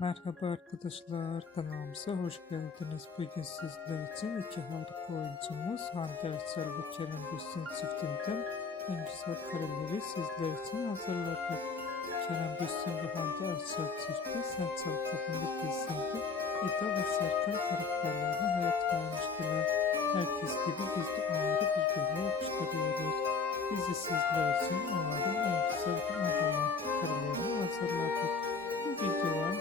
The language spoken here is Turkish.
Merhaba arkadaşlar, kanalımıza hoş geldiniz. Bugün sizler için iki harika oyuncumuz Hande Erçel ve Kerem Bürsin çiftinden en güzel kareleri sizler için hazırladık. Kerem Bürsin ve Hande Erçel çifti Sen Çal Kapımı dizisinde Eda ve Serkan karakterlerine hayat vermiştiler. Herkes gibi biz de onları birbirine yapıştırıyoruz. Bizi sizler için onların en güzel ve en romantik karelerini hazırladık. Bu videoların